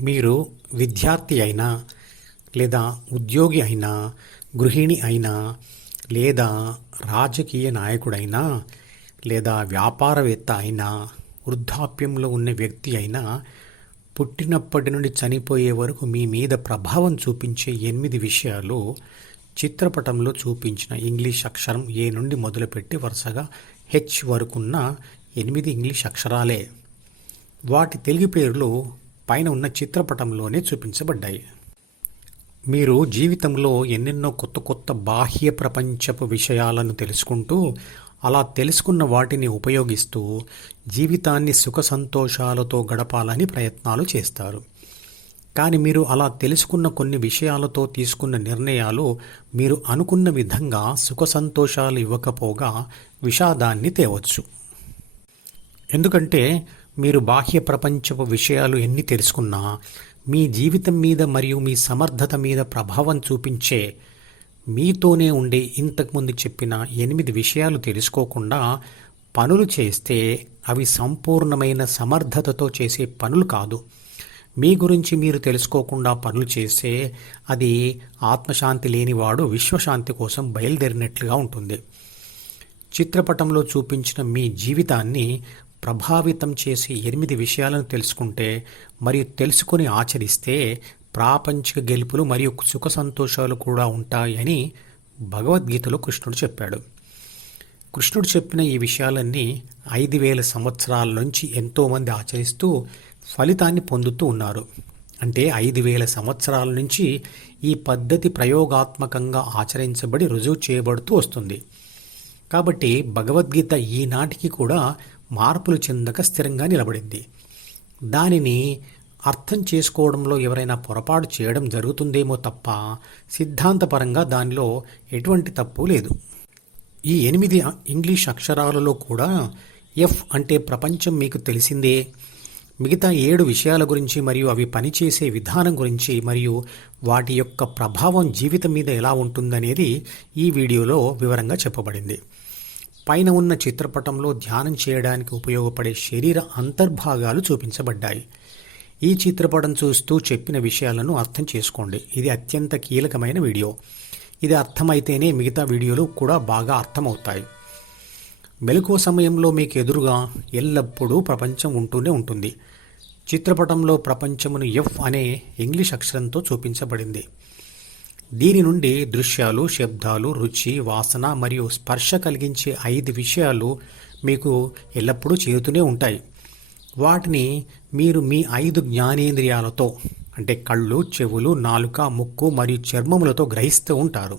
మీరు విద్యార్థి అయినా లేదా ఉద్యోగి అయినా గృహిణి అయినా లేదా రాజకీయ నాయకుడైనా లేదా వ్యాపారవేత్త అయినా వృద్ధాప్యంలో ఉన్న వ్యక్తి అయినా పుట్టినప్పటి నుండి చనిపోయే వరకు మీ మీద ప్రభావం చూపించే ఎనిమిది విషయాలు చిత్రపటంలో చూపించిన ఇంగ్లీష్ అక్షరం ఏ నుండి మొదలుపెట్టి వరుసగా హెచ్ వరకున్న ఎనిమిది ఇంగ్లీష్ అక్షరాలే. వాటి తెలుగు పేర్లు పైన ఉన్న చిత్రపటంలోనే చూపించబడ్డాయి. మీరు జీవితంలో ఎన్నెన్నో కొత్త కొత్త బాహ్య ప్రపంచపు విషయాలను తెలుసుకుంటూ అలా తెలుసుకున్న వాటిని ఉపయోగిస్తూ జీవితాన్ని సుఖ సంతోషాలతో గడపాలని ప్రయత్నాలు చేస్తారు. కానీ మీరు అలా తెలుసుకున్న కొన్ని విషయాలతో తీసుకున్న నిర్ణయాలు మీరు అనుకున్న విధంగా సుఖ సంతోషాలు ఇవ్వకపోగా విషాదాన్ని తేవచ్చు. ఎందుకంటే మీరు బాహ్య ప్రపంచపు విషయాలు ఎన్ని తెలుసుకున్నా మీ జీవితం మీద మరియు మీ సమర్థత మీద ప్రభావం చూపించే మీతోనే ఉండే ఇంతకుముందు చెప్పిన ఎనిమిది విషయాలు తెలుసుకోకుండా పనులు చేస్తే అవి సంపూర్ణమైన సమర్థతతో చేసే పనులు కాదు. మీ గురించి మీరు తెలుసుకోకుండా పనులు చేస్తే అది ఆత్మశాంతి లేనివాడు విశ్వశాంతి కోసం బయలుదేరినట్లుగా ఉంటుంది. చిత్రపటంలో చూపించిన మీ జీవితాన్ని ప్రభావితం చేసే ఎనిమిది విషయాలను తెలుసుకుంటే మరియు తెలుసుకొని ఆచరిస్తే ప్రాపంచిక గెలుపులు మరియు సుఖ సంతోషాలు కూడా ఉంటాయని భగవద్గీతలో కృష్ణుడు చెప్పాడు. కృష్ణుడు చెప్పిన ఈ విషయాలన్నీ ఐదు వేల సంవత్సరాల నుంచి ఎంతోమంది ఆచరిస్తూ ఫలితాన్ని పొందుతూ ఉన్నారు. అంటే ఐదు వేల సంవత్సరాల నుంచి ఈ పద్ధతి ప్రయోగాత్మకంగా ఆచరించబడి రుజువు చేయబడుతూ వస్తుంది. కాబట్టి భగవద్గీత ఈనాటికి కూడా మార్పులు చెందక స్థిరంగా నిలబడింది. దానిని అర్థం చేసుకోవడంలో ఎవరైనా పొరపాటు చేయడం జరుగుతుందేమో తప్ప సిద్ధాంతపరంగా దానిలో ఎటువంటి తప్పు లేదు. ఈ ఎనిమిది ఇంగ్లీష్ అక్షరాలలో కూడా ఎఫ్ అంటే ప్రపంచం మీకు తెలిసిందే. మిగతా ఏడు విషయాల గురించి మరియు అవి పనిచేసే విధానం గురించి మరియు వాటి యొక్క ప్రభావం జీవితం మీద ఎలా ఉంటుందనేది ఈ వీడియోలో వివరంగా చెప్పబడింది. పైన ఉన్న చిత్రపటంలో ధ్యానం చేయడానికి ఉపయోగపడే శరీర అంతర్భాగాలు చూపించబడ్డాయి. ఈ చిత్రపటం చూస్తూ చెప్పిన విషయాలను అర్థం చేసుకోండి. ఇది అత్యంత కీలకమైన వీడియో. ఇది అర్థమైతేనే మిగతా వీడియోలు కూడా బాగా అర్థమవుతాయి. మెలకువ సమయంలో మీకు ఎదురుగా ఎల్లప్పుడూ ప్రపంచం ఉంటూనే ఉంటుంది. చిత్రపటంలో ప్రపంచమును ఎఫ్ అనే ఇంగ్లీష్ అక్షరంతో చూపించబడింది. దీని నుండి దృశ్యాలు శబ్దాలు రుచి వాసన మరియు స్పర్శ కలిగించే ఐదు విషయాలు మీకు ఎల్లప్పుడూ చేరుతూనే ఉంటాయి. వాటిని మీరు మీ ఐదు జ్ఞానేంద్రియాలతో అంటే కళ్ళు చెవులు నాలుక ముక్కు మరియు చర్మములతో గ్రహిస్తూ ఉంటారు.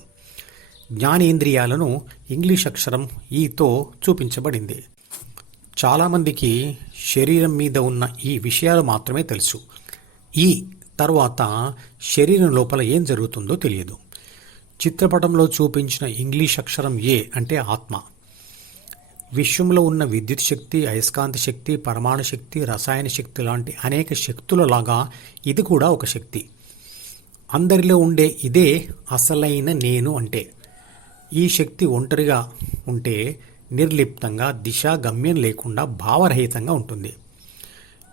జ్ఞానేంద్రియాలను ఇంగ్లీష్ అక్షరం ఈతో చూపించబడింది. చాలామందికి శరీరం మీద ఉన్న ఈ విషయాలు మాత్రమే తెలుసు. ఈ తర్వాత శరీరం లోపల ఏం జరుగుతుందో తెలియదు. చిత్రపటంలో చూపించిన ఇంగ్లీష్ అక్షరం ఏ అంటే ఆత్మ. విశ్వంలో ఉన్న విద్యుత్ శక్తి అయస్కాంత శక్తి పరమాణు శక్తి రసాయన శక్తి లాంటి అనేక శక్తులలాగా ఇది కూడా ఒక శక్తి. అందరిలో ఉండే ఇదే అసలైన నేను అంటే. ఈ శక్తి ఒంటరిగా ఉంటే నిర్లిప్తంగా దిశ గమ్యం లేకుండా భావరహితంగా ఉంటుంది.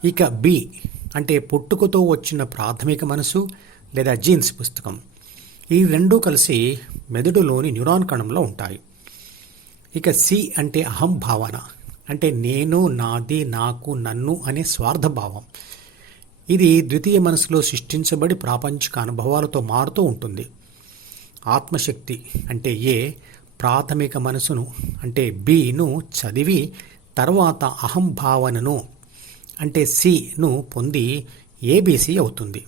ఇక బి అంటే పుట్టుకతో వచ్చిన ప్రాథమిక మనసు లేదా జీన్స్ పుస్తకం. ఈ రెండూ కలిసి మెదడులోని న్యూరాన్ కణంలో ఉంటాయి. ఇక సి అంటే అహం భావన అంటే నేను నాది నాకు నన్ను అనే స్వార్థభావం ఇది ద్వితీయ మనసులో సృష్టించబడి ప్రాపంచిక అనుభవాలతో మారుతూ ఉంటుంది. ఆత్మశక్తి అంటే ఏ ప్రాథమిక మనసును అంటే బిను చదివి తర్వాత అహం భావనను అంటే సిను పొంది ఏబీసీ అవుతుంది.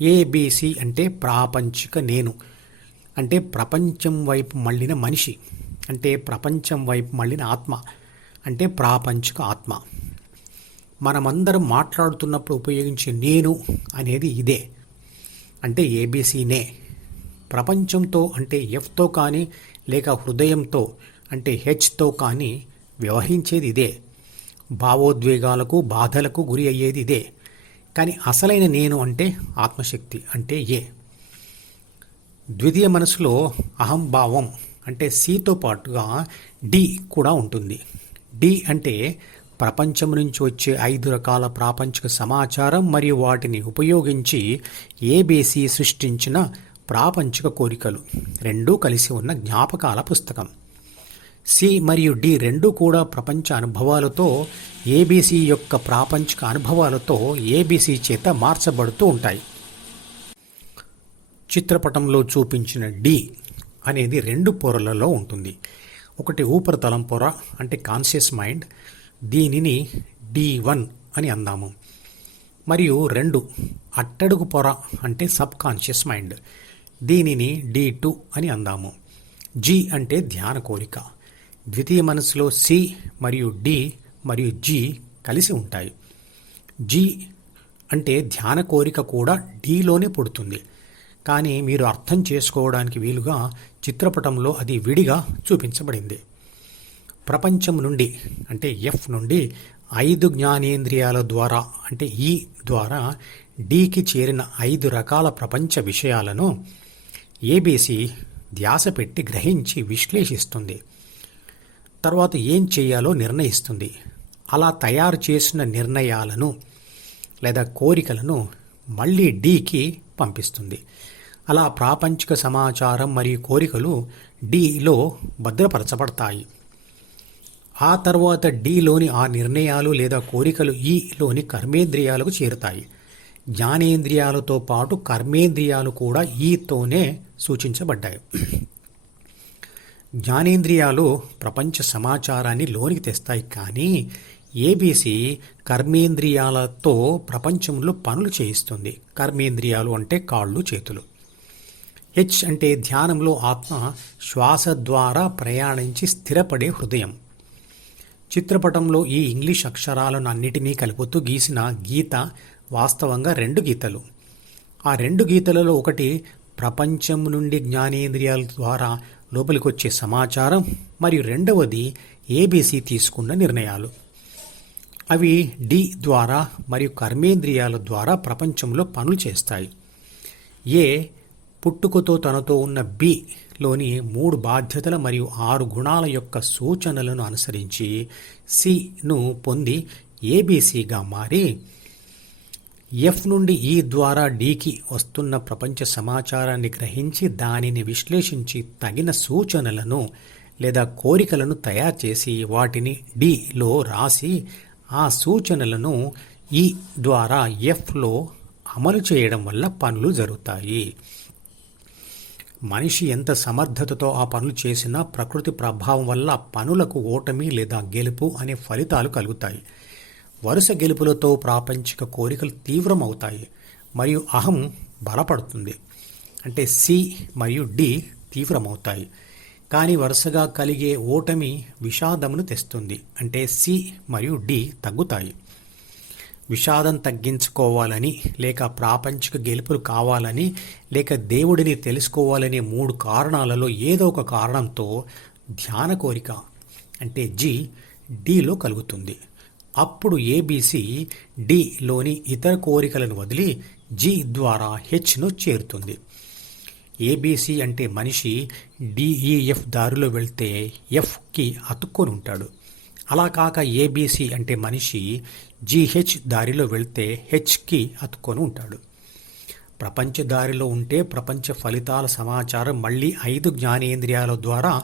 ఏబీసీ అంటే ప్రాపంచిక నేను. అంటే ప్రపంచం వైపు మళ్ళిన మనిషి. అంటే ప్రపంచం వైపు మళ్ళిన ఆత్మ. అంటే ప్రాపంచిక ఆత్మ. మనమందరం మాట్లాడుతున్నప్పుడు ఉపయోగించే నేను అనేది ఇదే. అంటే ఏబీసీనే ప్రపంచంతో అంటే ఎఫ్తో కానీ లేక హృదయంతో అంటే హెచ్తో కానీ వ్యవహరించేది ఇదే. భావోద్వేగాలకు బాధలకు గురి అయ్యేది ఇదే. కానీ అసలైన నేను అంటే ఆత్మశక్తి అంటే ఏ? ద్వితీయ మనసులో అహంభావం అంటే సితో పాటుగా డి కూడా ఉంటుంది. డి అంటే ప్రపంచం నుంచి వచ్చే ఐదు రకాల ప్రాపంచిక సమాచారం మరియు వాటిని ఉపయోగించి ఏబీసీ సృష్టించిన ప్రాపంచిక కోరికలు. రెండూ కలిసి ఉన్న జ్ఞాపకాల పుస్తకం. సి మరియు డి రెండు కూడా ప్రపంచ అనుభవాలతో ఏబీసీ యొక్క ప్రాపంచిక అనుభవాలతో ఏబీసీ చేత మార్చబడుతూ ఉంటాయి. చిత్రపటంలో చూపించిన డి అనేది రెండు పొరలలో ఉంటుంది. ఒకటి ఉపరితలం పొర అంటే కాన్షియస్ మైండ్ దీనిని డి వన్ అని అందాము. మరియు రెండు అట్టడుగు పొర అంటే సబ్ కాన్షియస్ మైండ్ దీనిని డి టూ అని అందాము. జి అంటే ధ్యాన కోరిక. ద్వితీయ మనస్సులో సి మరియు డి మరియు జి కలిసి ఉంటాయి. జి అంటే ధ్యాన కోరిక కూడా డిలోనే పుడుతుంది. కానీ మీరు అర్థం చేసుకోవడానికి వీలుగా చిత్రపటంలో అది విడిగా చూపించబడింది. ప్రపంచం నుండి అంటే ఎఫ్ నుండి ఐదు జ్ఞానేంద్రియాల ద్వారా అంటే ఈ ద్వారా డికి చేరిన ఐదు రకాల ప్రపంచ విషయాలను ఏబీసీ ధ్యాస పెట్టి గ్రహించి విశ్లేషిస్తుంది. తర్వాత ఏం చేయాలో నిర్ణయిస్తుంది. అలా తయారు చేసిన నిర్ణయాలను లేదా కోరికలను మళ్ళీ డీకి పంపిస్తుంది. అలా ప్రాపంచిక సమాచారం మరియు కోరికలు డీలో భద్రపరచబడతాయి. ఆ తర్వాత డీలోని ఆ నిర్ణయాలు లేదా కోరికలు ఈలోని కర్మేంద్రియాలకు చేరుతాయి. జ్ఞానేంద్రియాలతో పాటు కర్మేంద్రియాలు కూడా ఈతోనే సూచించబడ్డాయి. జ్ఞానేంద్రియాలు ప్రపంచ సమాచారాన్ని లోనికి తెస్తాయి కానీ ఏబీసీ కర్మేంద్రియాలతో ప్రపంచంలో పనులు చేయిస్తుంది. కర్మేంద్రియాలు అంటే కాళ్ళు చేతులు. హెచ్ అంటే ధ్యానంలో ఆత్మ శ్వాస ద్వారా ప్రయాణించి స్థిరపడే హృదయం. చిత్రపటంలో ఈ ఇంగ్లీష్ అక్షరాలను అన్నిటినీ కలుపుతూ గీసిన గీత వాస్తవంగా రెండు గీతలు. ఆ రెండు గీతలలో ఒకటి ప్రపంచం నుండి జ్ఞానేంద్రియాల ద్వారా లోపలికి వచ్చే సమాచారం మరియు రెండవది ఏబీసీ తీసుకున్న నిర్ణయాలు. అవి డి ద్వారా మరియు కర్మేంద్రియాల ద్వారా ప్రపంచంలో పనులు చేస్తాయి. ఏ పుట్టుకతో తనతో ఉన్న బిలోని మూడు బాధ్యతల మరియు ఆరు గుణాల యొక్క సూచనలను అనుసరించి సిను పొంది ఏబీసీగా మారి ఎఫ్ నుండి ఈ ద్వారా డీకి వస్తున్న ప్రపంచ సమాచారాన్ని గ్రహించి దానిని విశ్లేషించి తగిన సూచనలను లేదా కోరికలను తయారు చేసి వాటిని డిలో రాసి ఆ సూచనలను ఈ ద్వారా ఎఫ్లో అమలు చేయడం వల్ల పనులు జరుగుతాయి. మనిషి ఎంత సమర్థతతో ఆ పనులు చేసినా ప్రకృతి ప్రభావం వల్ల పనులకు ఓటమి లేదా గెలుపు అనే ఫలితాలు కలుగుతాయి. వరుస గెలుపులతో ప్రాపంచిక కోరికలు తీవ్రమవుతాయి మరియు అహం బలపడుతుంది. అంటే సి మరియు డి తీవ్రమవుతాయి. కానీ వరుసగా కలిగే ఓటమి విషాదమును తెస్తుంది. అంటే సి మరియు డి తగ్గుతాయి. విషాదం తగ్గించుకోవాలని లేక ప్రాపంచిక గెలుపులు కావాలని లేక దేవుడిని తెలుసుకోవాలనే మూడు కారణాలలో ఏదో ఒక కారణంతో ధ్యాన కోరిక అంటే జి డిలో కలుగుతుంది. అప్పుడు ఏబీసీ డిలోని ఇతర కోరికలను వదిలి జి ద్వారా హెచ్ను చేరుతుంది. ఏబీసీ అంటే మనిషి డిఈఎఫ్ దారిలో వెళ్తే ఎఫ్కి అతుక్కొని ఉంటాడు. అలా కాక ఏబీసీ అంటే మనిషి జీహెచ్ దారిలో వెళ్తే హెచ్కి అతుక్కొని ఉంటాడు. ప్రపంచ దారిలో ఉంటే ప్రపంచ ఫలితాల సమాచారం మళ్ళీ ఐదు జ్ఞానేంద్రియాల ద్వారా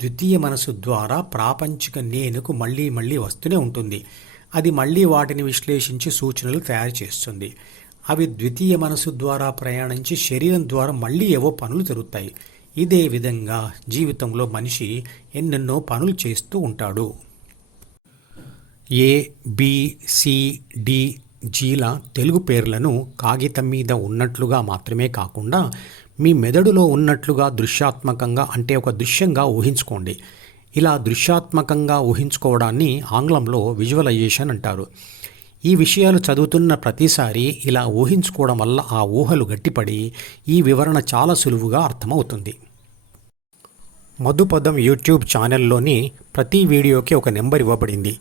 ద్వితీయ మనసు ద్వారా ప్రాపంచిక నేనుకు మళ్ళీ మళ్ళీ వస్తూనే ఉంటుంది. అది మళ్ళీ వాటిని విశ్లేషించి సూచనలు తయారు చేస్తుంది. అవి ద్వితీయ మనసు ద్వారా ప్రయాణించి శరీరం ద్వారా మళ్ళీ ఏవో పనులు జరుగుతాయి. ఇదే విధంగా జీవితంలో మనిషి ఎన్నెన్నో పనులు చేస్తూ ఉంటాడు. ఏ బి జీల తెలుగు పేర్లను కాగితం మీద ఉన్నట్లుగా మాత్రమే కాకుండా మీ మెదడులో ఉన్నట్లుగా దృశ్యాత్మకంగా అంటే ఒక దృశ్యంగా ఊహించుకోండి. ఇలా దృశ్యాత్మకంగా ఊహించుకోవడాన్ని ఆంగ్లంలో విజువలైజేషన్ అంటారు. ఈ విషయాలు చదువుతున్న ప్రతిసారి ఇలా ఊహించుకోవడం వల్ల ఆ ఊహలు గట్టిపడి ఈ వివరణ చాలా సులువుగా అర్థమవుతుంది. మధుపదం యూట్యూబ్ ఛానల్లోని ప్రతి వీడియోకి ఒక నెంబర్ ఇవ్వబడింది.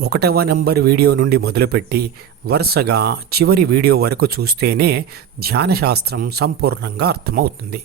ఒకటవ నెంబర్ వీడియో నుండి మొదలుపెట్టి వరుసగా చివరి వీడియో వరకు చూస్తేనే ధ్యానశాస్త్రం సంపూర్ణంగా అర్థమవుతుంది.